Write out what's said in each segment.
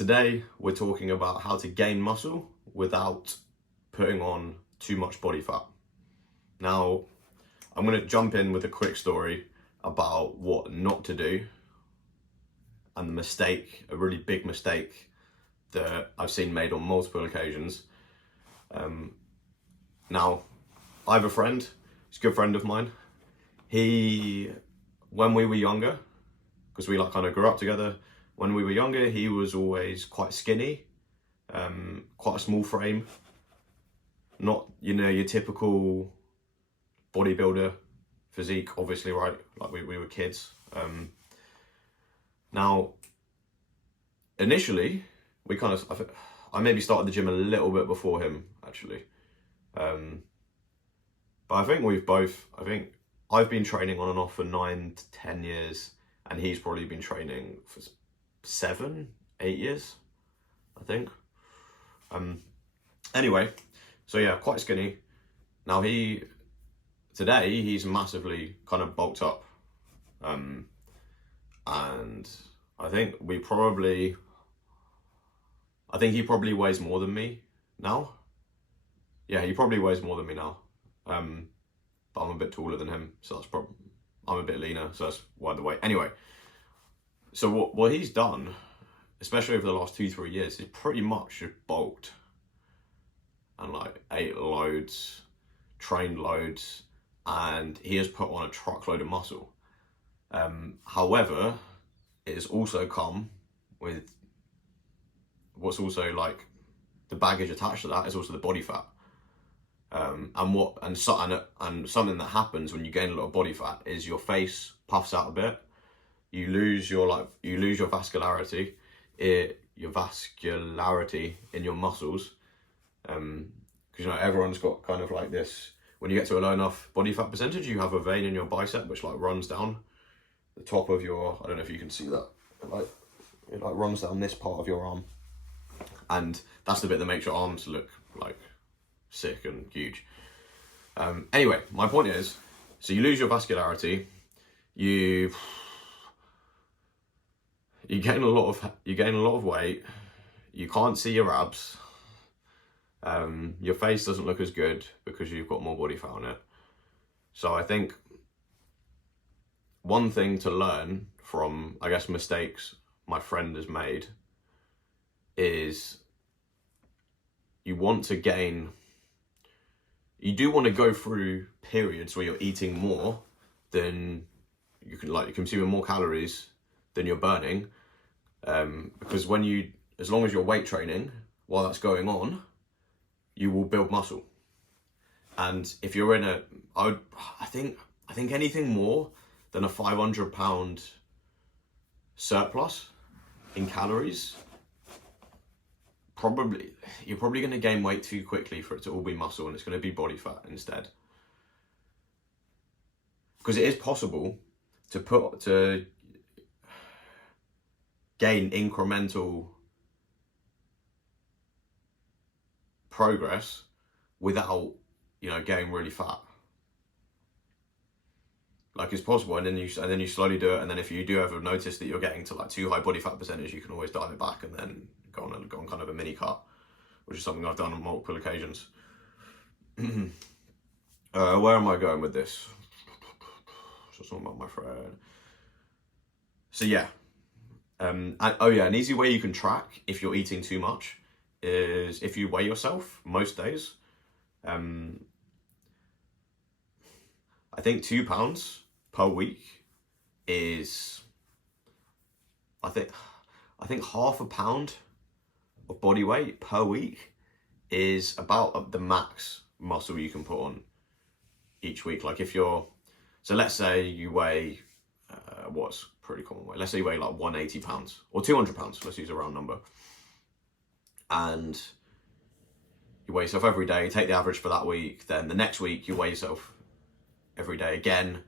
Today, we're talking about how to gain muscle without putting on too much body fat. Now, I'm going to jump in with a quick story about what not to do and the mistake, a really big mistake that I've seen made on multiple occasions. Now, I have a friend, he's a good friend of mine. When we were younger, because we kind of grew up together, when we were younger, he was always quite skinny, quite a small frame, not, your typical bodybuilder physique, obviously, right? Like we were kids. Now, initially, I maybe started the gym a little bit before him, actually. But I think I've been training on and off for 9 to 10 years, and he's probably been training for 7, 8 years, I think. Anyway, so yeah, quite skinny. Now today he's massively kind of bulked up. And I think he probably weighs more than me now. Yeah, he probably weighs more than me now. But I'm a bit taller than him, so I'm a bit leaner, so that's why the weight. Anyway, so what he's done, especially over the last 2-3 years, is pretty much just bulked and ate loads, trained loads, and he has put on a truckload of muscle. However, it has also come with what's also the baggage attached to that is also the body fat. And something that happens when you gain a lot of body fat is your face puffs out a bit. You lose your vascularity, your vascularity in your muscles, because everyone's got kind of like this. When you get to a low enough body fat percentage, you have a vein in your bicep which runs down the top of your. I don't know if you can see that. It runs down this part of your arm, and that's the bit that makes your arms look sick and huge. Anyway, my point is, so you lose your vascularity, you gain a lot of weight, you can't see your abs, your face doesn't look as good because you've got more body fat on it. So I think one thing to learn from, I guess, mistakes my friend has made is you do want to go through periods where you're eating more than you can, you're consuming more calories than you're burning, because as long as you're weight training while that's going on, you will build muscle. And if you're I think anything more than a 500-pound surplus in calories, you're probably going to gain weight too quickly for it to all be muscle, and it's going to be body fat instead. Because it is possible to gain incremental progress without getting really fat. It's possible, and then you slowly do it, and then if you do ever notice that you're getting to too high body fat percentage, you can always dial it back and then go on kind of a mini cut, which is something I've done on multiple occasions. Where am I going with this? So something about my friend. So yeah, an easy way you can track if you're eating too much is if you weigh yourself most days. I think 2 pounds per week is, I think half a pound of body weight per week is about the max muscle you can put on each week. So let's say you weigh, what's pretty common weight? Let's say you weigh 180 pounds or 200 pounds, let's use a round number. And you weigh yourself every day, take the average for that week, then the next week you weigh yourself every day again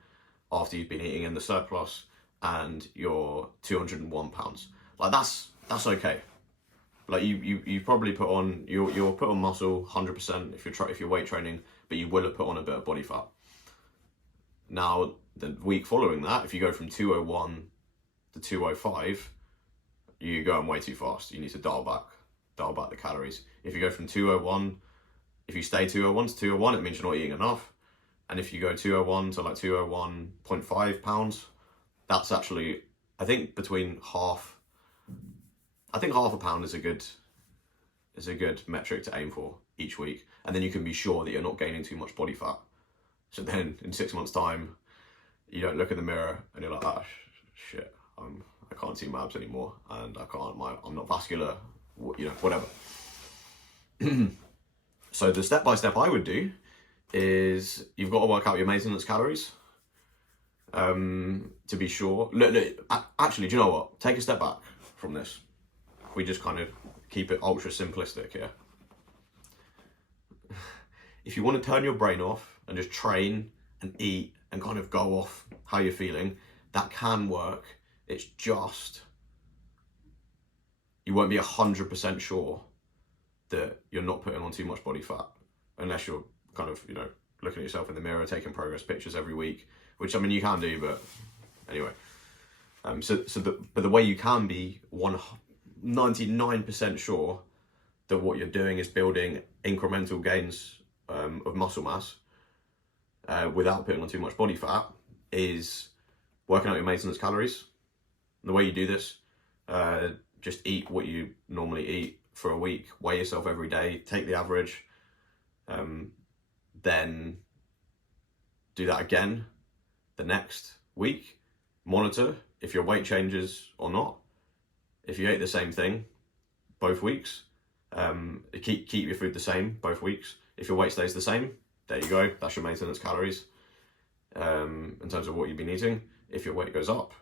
after you've been eating in the surplus, and you're 201 pounds. That's okay. You probably you'll put on muscle 100% if you're weight training, but you will have put on a bit of body fat. Now the week following that, if you go from 201 to 205, you're going way too fast. You need to dial back the calories. If you go from 201, if you stay 201 to 201, it means you're not eating enough. And if you go 201 to like 201.5 pounds, that's actually, I think half a pound is a good metric to aim for each week. And then you can be sure that you're not gaining too much body fat. So then in 6 months' time, you don't look in the mirror and you're like, ah, shit, I can't see my abs anymore, and I'm not vascular, whatever. So the step-by-step I would do is you've got to work out your maintenance calories to be sure. Look, actually, do you know what? Take a step back from this. We just kind of keep it ultra simplistic here. If you want to turn your brain off and just train and eat and kind of go off how you're feeling, that can work. It's just, you won't be 100% sure that you're not putting on too much body fat, unless you're kind of, looking at yourself in the mirror, taking progress pictures every week, which, I mean, you can do, but anyway. But the way you can be 99% sure that what you're doing is building incremental gains of muscle mass without putting on too much body fat is working out your maintenance calories. And the way you do this, just eat what you normally eat for a week, weigh yourself every day, take the average, then do that again the next week, monitor if your weight changes or not. If you ate the same thing both weeks, keep your food the same both weeks. If your weight stays the same, there you go, that's your maintenance calories in terms of what you've been eating. If your weight goes up,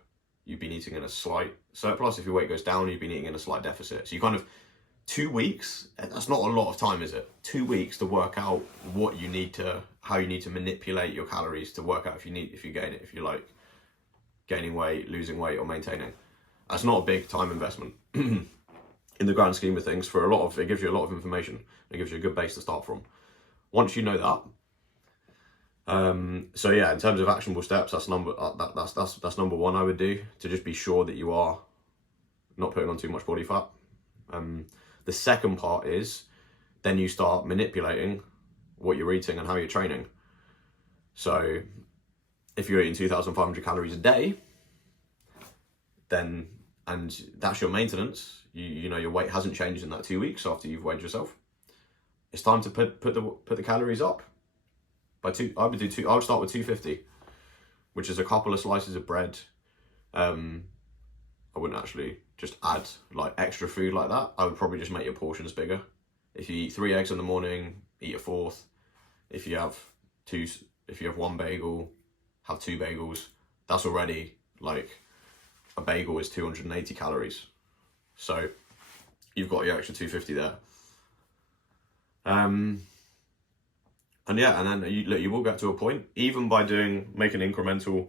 you've been eating in a slight surplus. If your weight goes down, you've been eating in a slight deficit. So you kind of, 2 weeks, that's not a lot of time, is it? 2 weeks to work out how you need to manipulate your calories to work out if you like gaining weight, losing weight, or maintaining. That's not a big time investment in the grand scheme of things. It gives you a lot of information. It gives you a good base to start from. Once you know that, so yeah, in terms of actionable steps, that's number one I would do, to just be sure that you are not putting on too much body fat. The second part is then you start manipulating what you're eating and how you're training. So if you're eating 2,500 calories a day, and that's your maintenance, your weight hasn't changed in that 2 weeks after you've weighed yourself, it's time to put the calories up by two. I would start with 250, which is a couple of slices of bread. I wouldn't actually just add like extra food like that. I would probably just make your portions bigger. If you eat 3 eggs in the morning, eat a fourth. If you have one bagel, have 2 bagels. That's already like, a bagel is 280 calories. So you've got your extra 250 there. And then you will get to a point, even by making incremental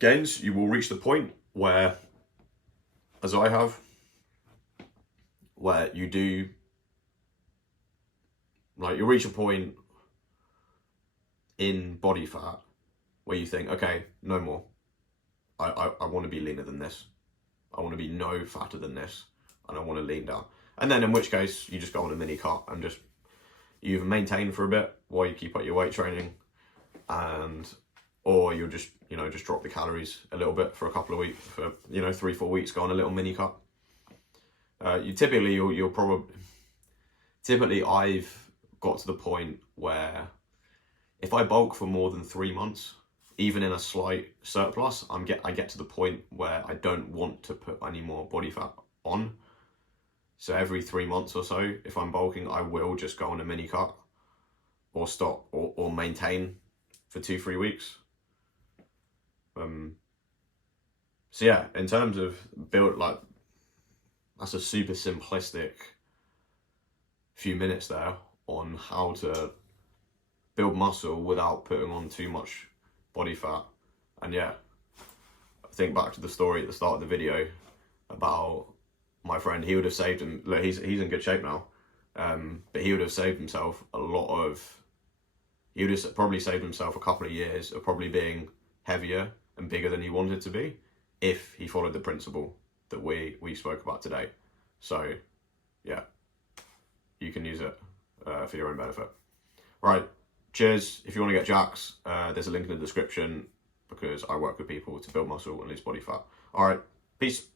gains, you will reach the point where, as I have, where you reach a point in body fat where you think, okay, no more. I want to be leaner than this. I want to be no fatter than this, and I want to lean down. And then in which case, you just go on a mini cut and you either maintain for a bit while you keep up your weight training, or you'll just drop the calories a little bit for a couple of weeks, for 3-4 weeks, go on a little mini cut. Typically I've got to the point where if I bulk for more than 3 months, even in a slight surplus, I get to the point where I don't want to put any more body fat on. So every 3 months or so, if I'm bulking, I will just go on a mini cut, or stop, or maintain for 2-3 weeks. So yeah, in terms of that's a super simplistic few minutes there on how to build muscle without putting on too much body fat. And yeah, I think back to the story at the start of the video about my friend. He would have saved him. Look, he's in good shape now, but he would have saved himself he would have probably saved himself a couple of years of probably being heavier and bigger than he wanted to be, if he followed the principle that we spoke about today. So yeah, you can use it for your own benefit. Right, cheers. If you want to get Jax, there's a link in the description because I work with people to build muscle and lose body fat. All right, peace.